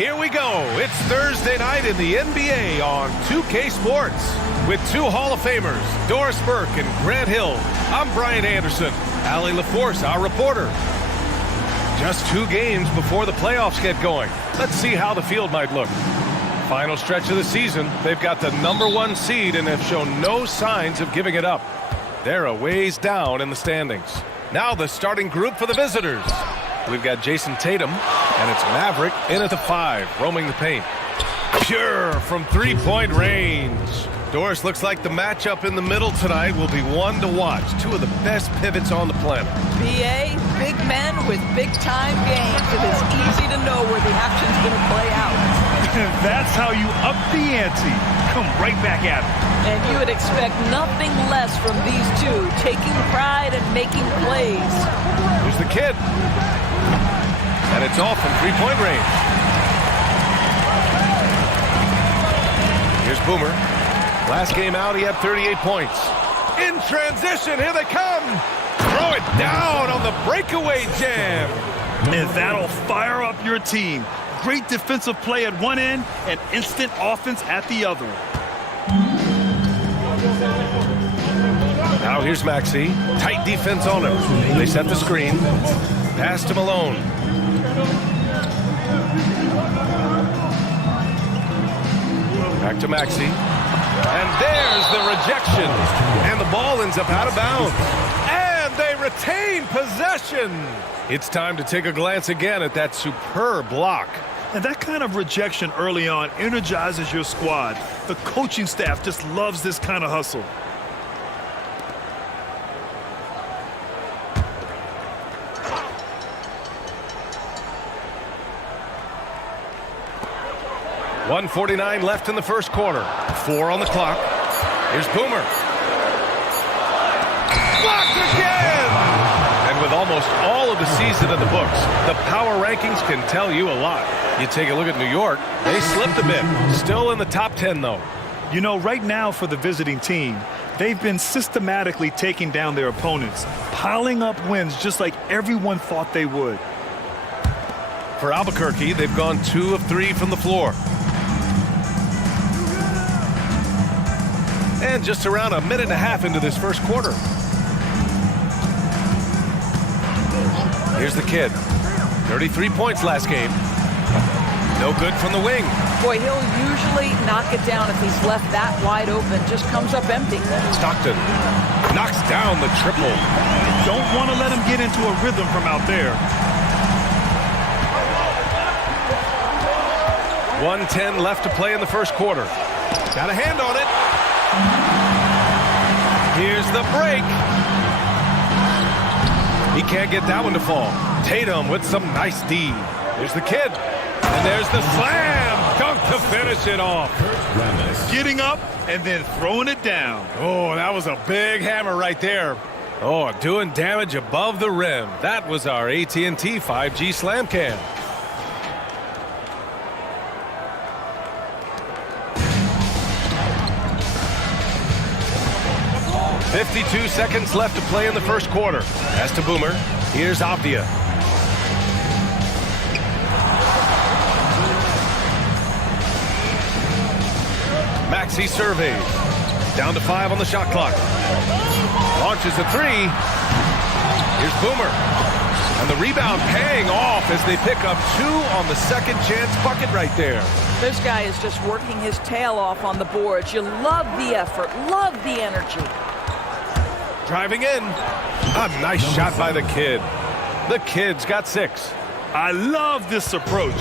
here we go. It's Thursday night in the NBA on 2K Sports with two Hall of Famers, Doris Burke and Grant Hill. I'm Brian Anderson. Allie LaForce, our reporter. Just 2 games before the playoffs get going. Let's see how the field might look. Final stretch of the season, they've got the #1 seed and have shown no signs of giving it up. They're a ways down in the standings. Now the starting group for the visitors. We've got Jason Tatum, and it's Maverick in at the 5, roaming the paint. Pure from three-point range. Doris, looks like the matchup in the middle tonight will be one to watch. 2 of the best pivots on the planet. BA, big men with big-time games. It is easy to know where the action's going to play out. That's how you up the ante. Come right back at it. And you would expect nothing less from these two, taking pride and making plays. Here's the kid. And it's off from three-point range. Here's Boomer. Last game out, he had 38 points. In transition, here they come. Throw it down on the breakaway jam. And that'll fire up your team. Great defensive play at one end and instant offense at the other. Now here's Maxey. Tight defense on him. They set the screen. Pass to Malone. Back to Maxey. And there's the rejection. And the ball ends up out of bounds. And they retain possession. It's time to take a glance again at that superb block. And that kind of rejection early on energizes your squad. The coaching staff just loves this kind of hustle. .149 left in the first quarter. 4 on the clock. Here's Boomer. Blocked again! And with almost all of the season in the books, the power rankings can tell you a lot. You take a look at New York, they slipped a bit. Still in the top 10, though. You know, right now for the visiting team, they've been systematically taking down their opponents, piling up wins just like everyone thought they would. For Albuquerque, they've gone 2 of 3 from the floor. And just around a minute and a half into this first quarter. Here's the kid. 33 points last game. No good from the wing. Boy, he'll usually knock it down if he's left that wide open. Just comes up empty. Stockton knocks down the triple. Don't want to let him get into a rhythm from out there. 1:10 left to play in the first quarter. Got a hand on it. Here's the break. He can't get that one to fall. Tatum with some nice D. There's the kid. And there's the slam dunk to finish it off. Getting up and then throwing it down. Oh, that was a big hammer right there. Oh, doing damage above the rim. That was our AT&T 5G slam cam. .52 seconds left to play in the first quarter. Pass to Boomer. Here's Avdia. Maxey surveys. Down to 5 on the shot clock. Launches a 3. Here's Boomer. And the rebound paying off as they pick up 2 on the second chance bucket right there. This guy is just working his tail off on the boards. You love the effort, love the energy. Driving in. A nice shot by the kid. The kid's got 6. I love this approach.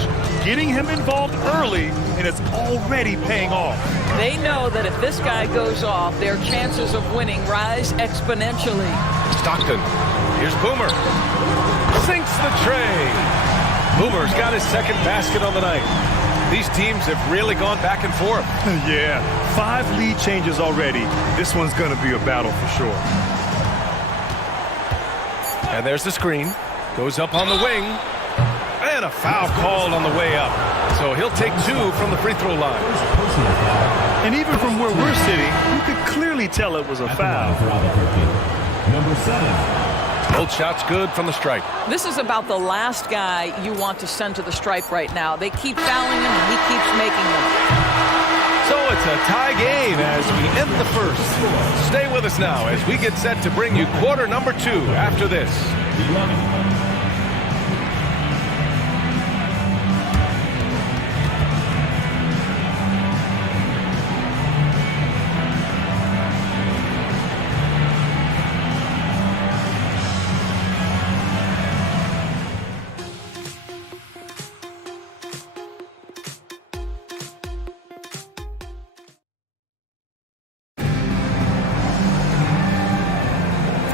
Getting him involved early, and it's already paying off. They know that if this guy goes off, their chances of winning rise exponentially. Stockton. Here's Boomer. Sinks the tray. Boomer's got his second basket on the night. These teams have really gone back and forth. Yeah, 5 lead changes already. This one's going to be a battle for sure. And there's the screen. Goes up on the wing. And a foul called on the way up. So he'll take 2 from the free throw line. And even from where we're sitting, you could clearly tell it was a foul. Number 7. Both shots good from the stripe. This is about the last guy you want to send to the stripe right now. They keep fouling him, and he keeps making them. So it's a tie game as we end the first. Stay with us now as we get set to bring you quarter number 2 after this.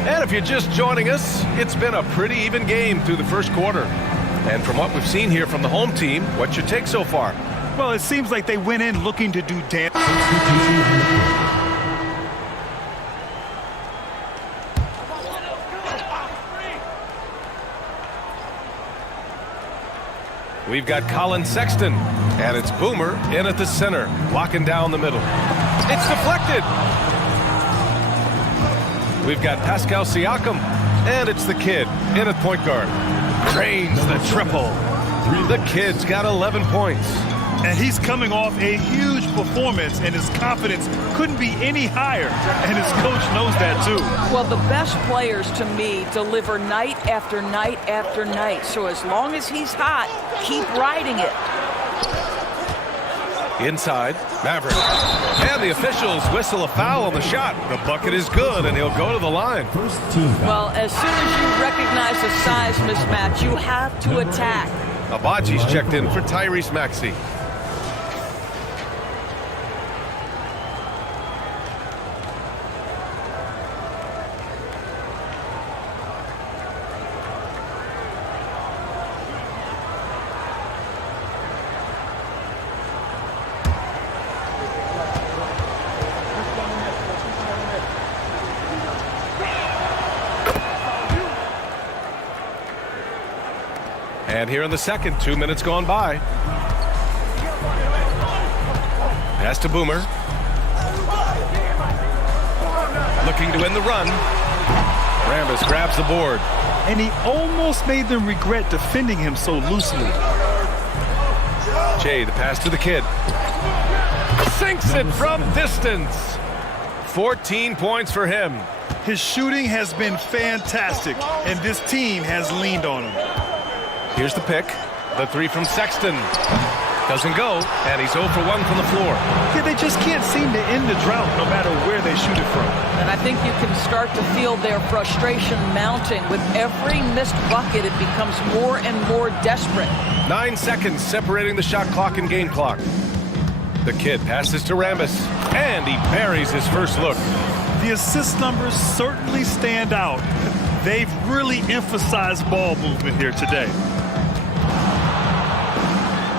And if you're just joining us, it's been a pretty even game through the first quarter. And from what we've seen here from the home team, what's your take so far? Well, it seems like they went in looking to do damage. We've got Colin Sexton, and it's Boomer in at the center, locking down the middle. It's deflected. We've got Pascal Siakam, and it's the kid in at point guard. Drains the triple. The kid's got 11 points. And he's coming off a huge performance, and his confidence couldn't be any higher. And his coach knows that, too. Well, the best players, to me, deliver night after night after night. So as long as he's hot, keep riding it. Inside, Maverick. And the officials whistle a foul on the shot. The bucket is good, and he'll go to the line. Well, as soon as you recognize a size mismatch, you have to attack. Abaji's checked in for Tyrese Maxey. And here in the second, 2 minutes gone by. Pass to Boomer. Looking to win the run. Rambis grabs the board. And he almost made them regret defending him so loosely. Jay, the pass to the kid. Sinks it from distance. 14 points for him. His shooting has been fantastic, and this team has leaned on him. Here's the pick. The three from Sexton. Doesn't go, and he's 0 for 1 from the floor. Yeah, they just can't seem to end the drought no matter where they shoot it from. And I think you can start to feel their frustration mounting. With every missed bucket, it becomes more and more desperate. 9 seconds separating the shot clock and game clock. The kid passes to Rambis, and he buries his first look. The assist numbers certainly stand out. They've really emphasized ball movement here today.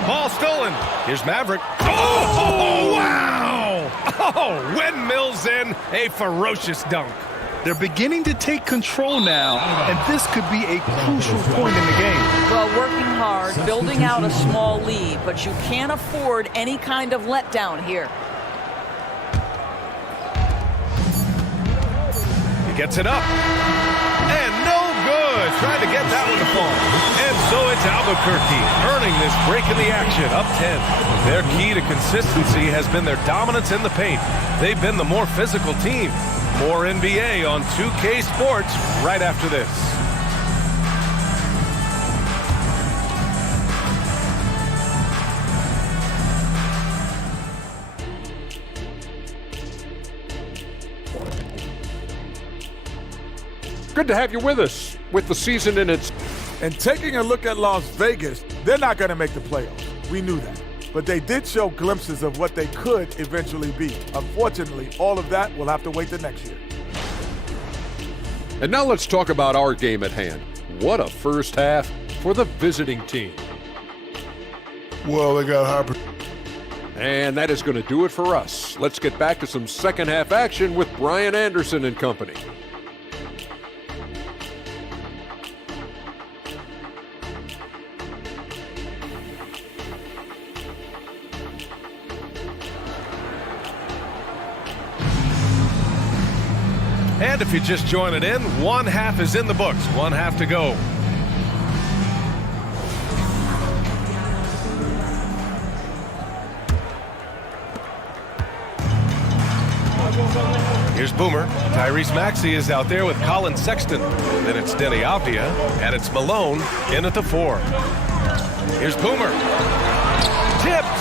Ball stolen. Here's Maverick. Oh, wow! Oh, windmills in. A ferocious dunk. They're beginning to take control now, and this could be a crucial point in the game. Well, working hard, building out a small lead, but you can't afford any kind of letdown here. He gets it up. And no good. Trying to get that one to fall. And so it's Albuquerque earning this break in the action, up 10. Their key to consistency has been their dominance in the paint. They've been the more physical team. More NBA on 2K Sports right after this. Good to have you with us with the season in its... And taking a look at Las Vegas, they're not going to make the playoffs. We knew that. But they did show glimpses of what they could eventually be. Unfortunately, all of that will have to wait till next year. And now let's talk about our game at hand. What a first half for the visiting team. Well, they got Harper. And that is going to do it for us. Let's get back to some second half action with Brian Anderson and company. And if you're just joining in, one half is in the books, one half to go. Here's Boomer. Tyrese Maxey is out there with Colin Sexton. Then it's Denny Avdia, and it's Malone in at the 4. Here's Boomer. Tipped.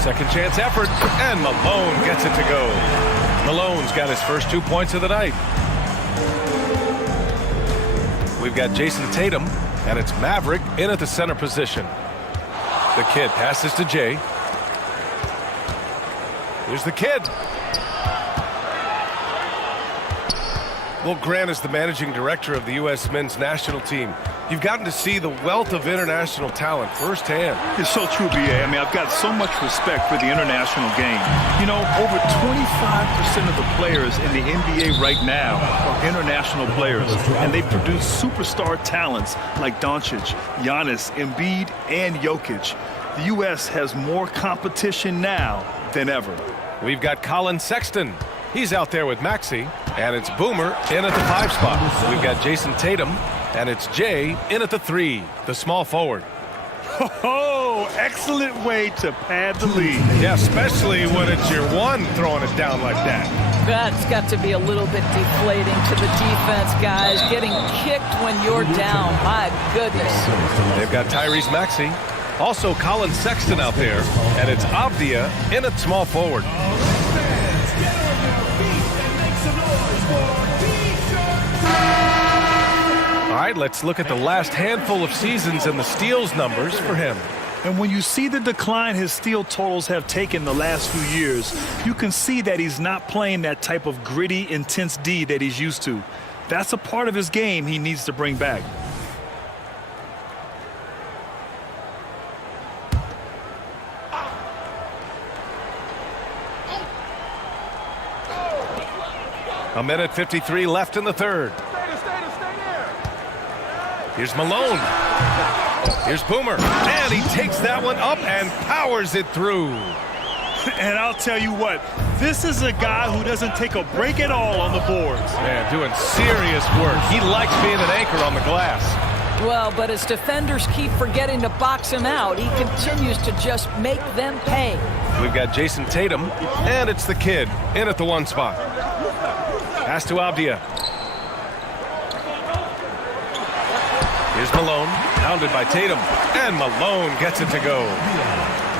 Second chance effort, and Malone gets it to go. Malone's got his first 2 points of the night. We've got Jason Tatum, and it's Maverick in at the center position. The Kid passes to Jay. Here's the Kid. Well, Grant is the managing director of the U.S. men's national team. You've gotten to see the wealth of international talent firsthand. It's so true, B.A. I mean, I've got so much respect for the international game. You know, over 25% of the players in the NBA right now are international players, and they produce superstar talents like Doncic, Giannis, Embiid, and Jokic. The U.S. has more competition now than ever. We've got Colin Sexton. He's out there with Maxey, and it's Boomer in at the 5 spot. We've got Jason Tatum, and it's Jay in at the 3, the small forward. Oh, excellent way to pad the lead. Yeah, especially when it's your one throwing it down like that. That's got to be a little bit deflating to the defense, guys. Getting kicked when you're down. My goodness. They've got Tyrese Maxey. Also Colin Sexton out there, and it's Avdia in at small forward. All right, let's look at the last handful of seasons and the steals numbers for him. And when you see the decline his steal totals have taken the last few years, you can see that he's not playing that type of gritty, intense D that he's used to. That's a part of his game he needs to bring back. A minute 53 left in the third. Here's Malone. Here's Boomer. And he takes that one up and powers it through. And I'll tell you what, this is a guy who doesn't take a break at all on the boards. Man, doing serious work. He likes being an anchor on the glass. Well, but as defenders keep forgetting to box him out, he continues to just make them pay. We've got Jason Tatum, and it's the Kid in at the 1 spot. Pass to Avdia. Here's Malone, pounded by Tatum, and Malone gets it to go.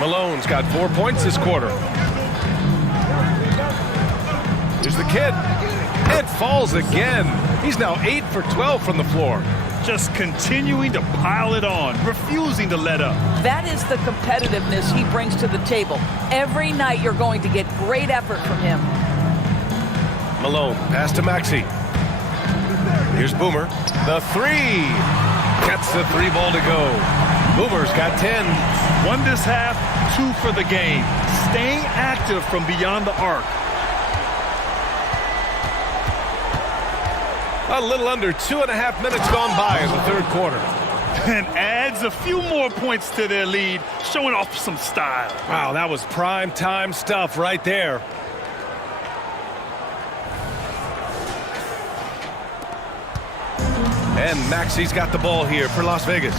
Malone's got 4 points this quarter. Here's the Kid. It falls again. He's now 8 for 12 from the floor. Just continuing to pile it on, refusing to let up. That is the competitiveness he brings to the table. Every night you're going to get great effort from him. Malone, pass to Maxey. Here's Boomer. The 3. Gets the 3 ball to go. Boomer's got 10. 1 this half, 2 for the game. Staying active from beyond the arc. A little under 2.5 minutes gone by in the third quarter. And adds a few more points to their lead, showing off some style. Wow, that was prime time stuff right there. And Maxey's got the ball here for Las Vegas.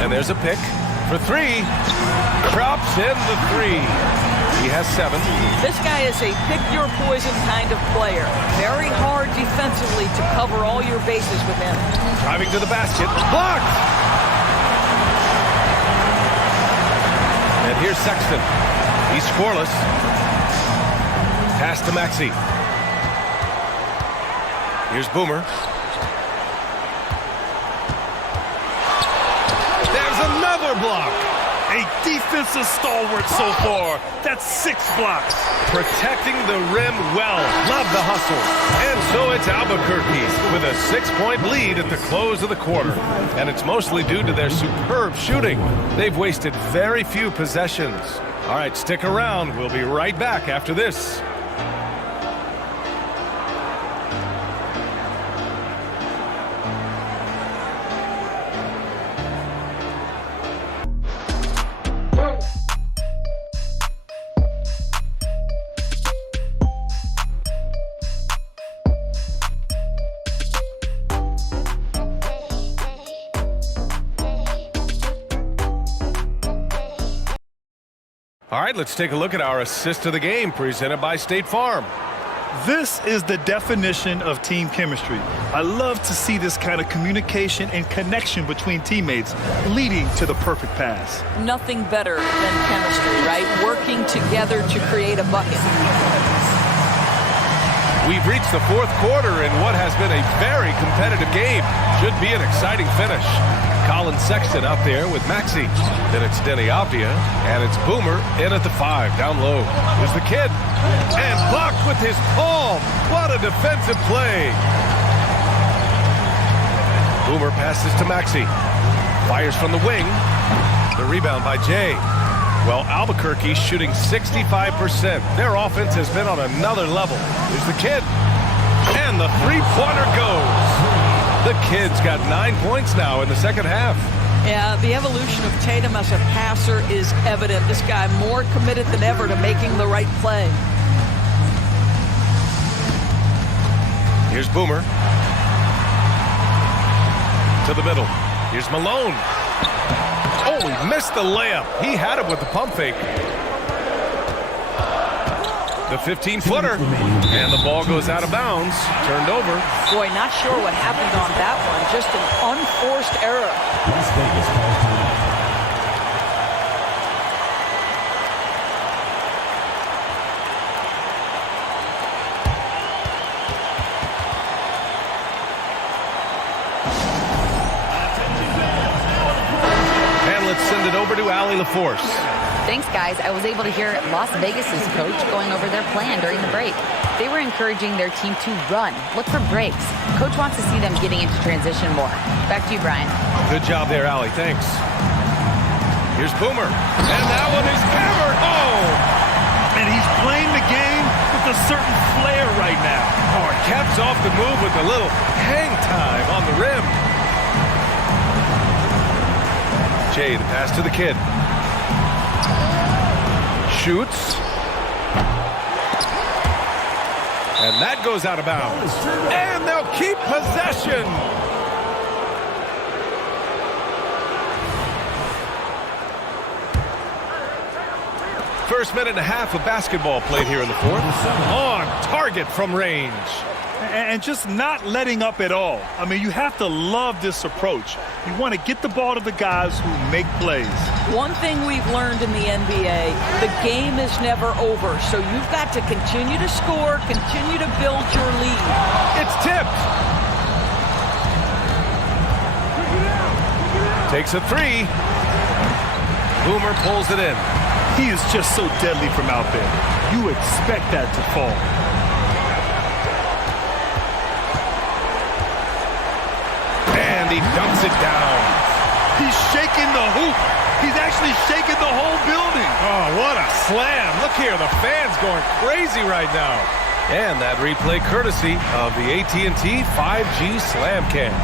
And there's a pick for 3. Drops in the 3. He has 7. This guy is a pick-your-poison kind of player. Very hard defensively to cover all your bases with him. Driving to the basket. Blocked! And here's Sexton. He's scoreless. Pass to Maxey. Here's Boomer. Another block. A defensive stalwart so far. That's 6 blocks. Protecting the rim well. Love the hustle. And so it's Albuquerque with a 6-point lead at the close of the quarter. And it's mostly due to their superb shooting. They've wasted very few possessions. All right, stick around. We'll be right back after this. All right, let's take a look at our assist of the game presented by State Farm. This is the definition of team chemistry. I love to see this kind of communication and connection between teammates leading to the perfect pass. Nothing better than chemistry, right? Working together to create a bucket. We've reached the fourth quarter in what has been a very competitive game. Should be an exciting finish. Colin Sexton out there with Maxey. Then it's Denny Avdia, and it's Boomer in at the 5, down low. Here's the kid, and blocked with his palm. What a defensive play. Boomer passes to Maxey. Fires from the wing. The rebound by Jay. Well, Albuquerque's shooting 65%. Their offense has been on another level. Here's the kid, and the three-pointer goes. The kid's got 9 points now in the second half. Yeah, the evolution of Tatum as a passer is evident. This guy more committed than ever to making the right play. Here's Boomer. To the middle. Here's Malone. Oh, he missed the layup. He had it with the pump fake. The 15-footer. And the ball goes out of bounds. Turned over. Boy, not sure what happened on that one. Just an unforced error. Las Vegas calls timeout. And let's send it over to Allie LaForce. Thanks, guys. I was able to hear Las Vegas's coach going over their plan during the break. They were encouraging their team to run, look for breaks. Coach wants to see them getting into transition more. Back to you, Brian. Good job there, Allie. Thanks. Here's Boomer. And that one is hammered home. And he's playing the game with a certain flair right now. Oh, and caps off the move with a little hang time on the rim. Jay, the pass to the kid. Shoots. And that goes out of bounds. And they'll keep possession. First minute and a half of basketball played here in the fourth. On target from range. And just not letting up at all. I mean, you have to love this approach. You want to get the ball to the guys who make plays. One thing we've learned in the NBA, the game is never over. So you've got to continue to score, continue to build your lead. It's tipped. Takes a three. Boomer pulls it in. He is just so deadly from out there. You expect that to fall. And he dumps it down. He's shaking the hoop. He's actually shaking the whole building. Oh, what a slam. Look here, the fans going crazy right now. And that replay courtesy of the AT&T 5G Slam Cam.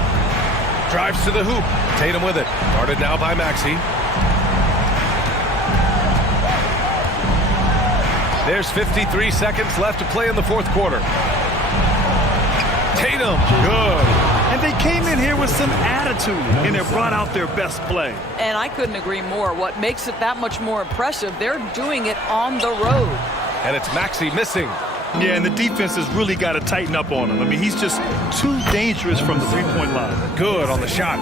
Drives to the hoop. Tatum with it. Guarded now by Maxey. There's 53 seconds left to play in the fourth quarter. Tatum, good. And they came in here with some attitude, and they brought out their best play. And I couldn't agree more. What makes it that much more impressive, they're doing it on the road. And it's Maxey missing. Yeah, and the defense has really got to tighten up on him. I mean, he's just too dangerous from the three-point line. Good on the shot.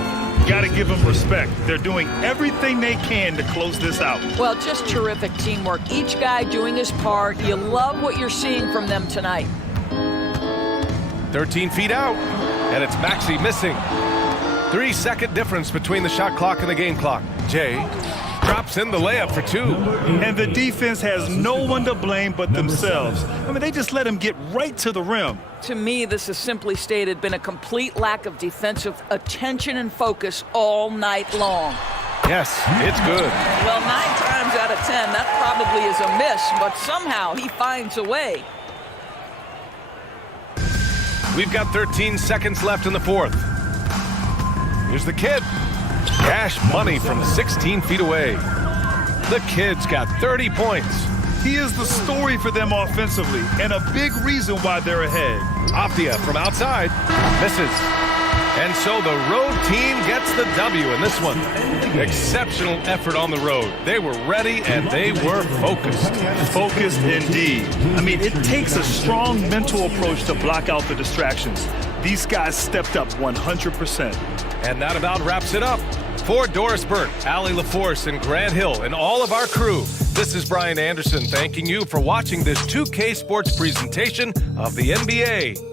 Got to give them respect. They're doing everything they can to close this out. Well, just terrific teamwork. Each guy doing his part. You love what you're seeing from them tonight. 13 feet out, and it's Maxey missing. 3-second difference between the shot clock and the game clock. Jay drops in the layup for two. And the defense has no one to blame but themselves. I mean, they just let him get right to the rim. To me, this has simply stated been a complete lack of defensive attention and focus all night long. Yes, it's good. Well, 9 times out of 10, that probably is a miss, but somehow he finds a way. We've got 13 seconds left in the fourth. Here's the kid. Cash money from 16 feet away. The kid's got 30 points. He is the story for them offensively, and a big reason why they're ahead. Avdia from outside. Misses. And so the road team gets the W in this one. Exceptional effort on the road. They were ready and they were focused. Focused indeed. I mean, it takes a strong mental approach to block out the distractions. These guys stepped up 100%. And that about wraps it up. For Doris Burke, Allie LaForce, and Grant Hill, and all of our crew, this is Brian Anderson thanking you for watching this 2K Sports presentation of the NBA.